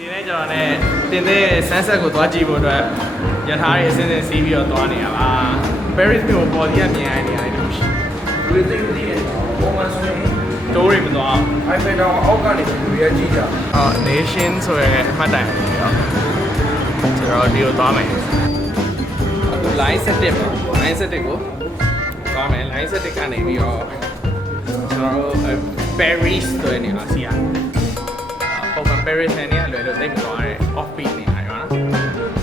ဒီနေ့ကျွန်တော်လည်းတင်တဲ့ sunset ကိုသွားကြည့်ဖို့အတွက်ရထားတွေအစင်းစင်းစီးပြီးတော့သွားနေရပါ Paris မြို့ပေါ်ကြီးကမြင်ရနေရတယ်လို့ရှိတယ်။ဒီသိသိနဲ့ပုံမှန်ဆိုရင်တိုးတွေမသွားဘူး။ iPhone တော့အောက်ကနေလူတွေကြည့်ကြ။ Nation ဆိုရဲအမှတ်တိုင်လေးရောကျွန်တော်ဒီကိုသွားမယ်။အခု line setting ပါ line setting ကိုသွားမယ် line setting ကနေပြီးတော့ကျွန်တော်တို့ Paris ဆိုတဲ့နေရာစီရပုံမှန် Paris နဲ့နေရာလွယ်လို့သိမသွားရဲ off beat နေရာရောနော်ကျွန်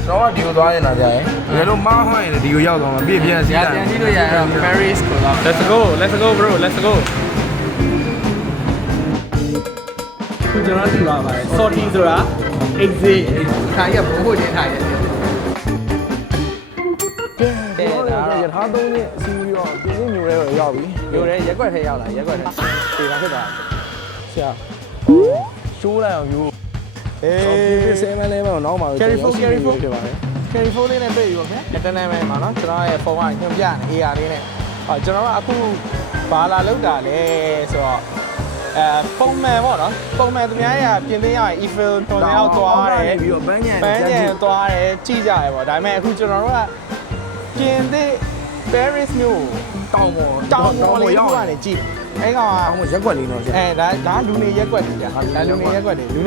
တော်ကဒီကိုသွားနေတာကြာရင်ဘယ်လိုမဟုတ်ရင်ဒီကိုရောက်သွားမှာပြည့်ပြည့်စီးတာပြန်ကြည့်လို့ရရင် Paris ကိုသွား Let's go bro let's go ခုကျွန်တော်သိပါပါတယ် sorry ဆိုတာ exit ခိုင်ရဘိုးဘိုးတင်ထားရတယ်ရထားသုံးနဲ့စီးပြီးတော့ပြင်းပြင်းညိုရဲရောက်ပြီညိုရဲရက်ွက်ထဲရောက်လာရက်ွက်ထဲပြေတာဖြစ်သွားဆရာရှိုးလိုက်အောင်ယူပြင်း7လဲမအောင်နောက်မှာ carry phone ဖြစ်ပါတယ် carry phone လေးနဲ့တွေ့ပြီပေါ့ခင်ဗျတန်းတန်းပဲမှာနော်ကျွန်တော်ရဲ့ဖုန်းကညွှန်ပြနေ AR လေးနဲ့ကျွန်တော်ကအခုဘာလာလောက်တာလဲဆိုတော့ပုံမှန်ပေါ့နော်ပုံမှန်သူများရပြင်သိရရင် Eiffel တော်များတော့သွားတယ်ပြီးတော့ပန်းညံသွားတယ်ကြည့်ကြရပေါ့ဒါပေမဲ့အခုကျွန်တော်တို့ကပြင်သိ Paris မြို့တောင်ပေါ်လေးကနေကြည့်အဲ့ကောင်ကရက်ွက်လေးတော့ဒါလူနေရက်ွက်တွေကြာဒါလူနေရက်ွက်တွေဆို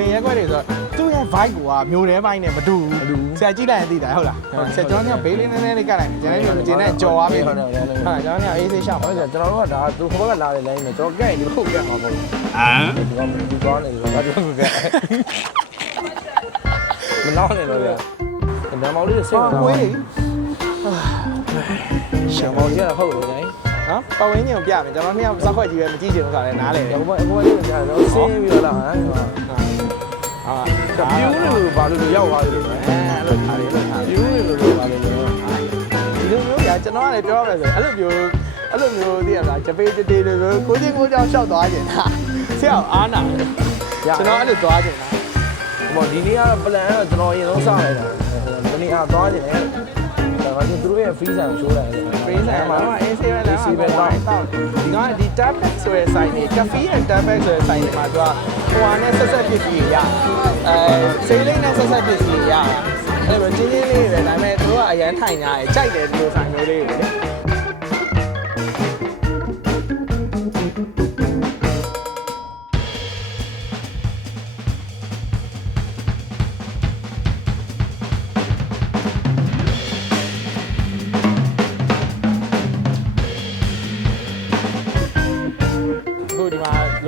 တော့သူ့ရဲ့ vibe ကမြို့ထဲပိုင်းနဲ့မတူဘူးဆရာကြည့်လိုက်ရင်သိတာဟုတ်လားဆရာကျွန်တော်ကဘေးလေးနည်းနည်းလေးကတ်လိုက်ကျွန်တော်တို့ကျင်းနဲ့ကြော်သွားပြီဟုတ်ကျွန်တော်ကအေးဆေးရှောက်ဟုတ်ကျွန်တော်တို့ကဒါသူခေါ်ကလာတဲ့ line နဲ့ကျွန်တော်ကဲ့ရင်ဒီခုတ်ကတ်မှာပေါ့ဒီကောင်းနေလို့ဘာလို့ကဲ့မနောက်နေလို့ရနမောင်လေးစိတ်ဝင်ကိုယ်ရှောင်းမောင်ကြီးကဟုတ်တယ်နော်ပတ်ဝန်းကျင်ကိုပြမယ်ကျွန်တော်နှစ်ယောက်စောက်ခွက်ကြီးပဲမကြည့်ချင်ဘူးဆိုတာလည်းနားလေတယ်အခုလေးကကျွန်တော်ဆင်းပြီးတော့လာဟာပြူးနေလို့ဘာလို့ရောက်သွားလို့လဲအဲ့လိုထားတယ်ပြူးနေလို့ဘာလို့လဲဒီလိုမျိုးကြာကျွန်တော်ကလည်းပြောရမယ်ဆိုအဲ့လိုမျိုးသိရလားဂျပေတေတေလိုမျိုးကိုချင်းကိုကြောင်ရှောက်သွားကျင်တာဆရာအားနာကျွန်တော်အဲ့လိုသွားကျင်တာဟိုဒီနေ့က plan တော့ကျွန်တော်အရင်ဆုံးစလိုက်တာဒီနေ့သွားကျင်တယ်ဒါကသူတို့ရဲ့ free zone show လိုက်တယ် free zone မှာအေးဆေးပဲလားဒီက tablet ဆိုတဲ့ site တွေ cafe and tablet ဆိုတဲ့ site တွေမှာသူကဟိုဟာနဲ့ဆက်ဆက်ပစ္စည်းတွေရဆေးလိမ့်နဲ့ဆက်ဆက်ပစ္စည်းတွေရအဲ့လိုချင်းချင်းလေးတွေပဲဒါပေမဲ့သူတို့ကအရန်ထိုင်ကြတယ်ကြိုက်တယ်ဒီလိုဆိုင်မျိုးလေးတွေလေ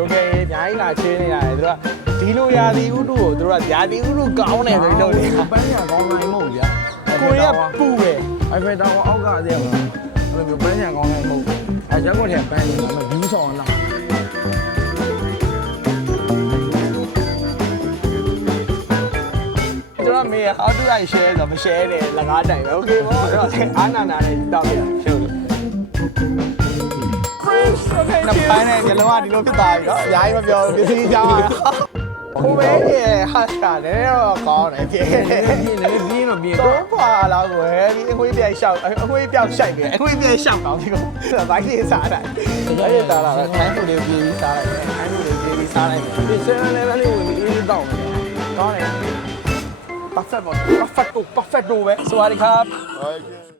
လုံခဲ့ရေးအများကြီးလာချင်းနေရတယ်သူကဒီလိုရာသီဥတုကိုသူတို့ကရာသီဥတုကောင်းတယ်ဆိုလို့လေပန်းညာကောင်းနိုင်မဟုတ်ဗျာကိုရီးယားပူတယ် iPhone တောင်အောက်ကတည်းကအဲ့လိုမျိုးပန်းညာကောင်းနိုင်မဟုတ်ဘူးအဲရက်ကွက်ထဲပန်းညာမှာ view ဆောင်လာကျွန်တော်မေး how do I share ဆိုမ share တယ်လကားတိုင်ပဲ okay ပေါ့အဲ့တော့အားနာနဲ့တောက်ပြရှုပ်လို့နှစ်ပိုင်းနဲ့ညလုံးကဒီလိုဖြစ်သွားပြီတော့အများကြီးမပြောဘူးပစ္စည်းကြောင်းอ่ะဟိုပဲဟာရှာတယ်တော့ကောင်းတယ်ပြေတော့ပါလာကိုဒီအခွေးပြိုင်ရှောက်အခွေးပြောက်ရှိုက်တယ်အခွေးပြိုင်ရှောက်ကောင်းဒီကိုဘိုင်းလေးစားတယ်အဲ့ဒီတာလာခိုင်းမှုလေးပြေးပြီးစားလိုက်ခိုင်းမှုလေးပြေးပြီးစားလိုက်ဒီ7 level လေးဝင်ပြီးအေးတောင်းတယ်ကောင်းတယ် perfect ပဲစวัสดีครับ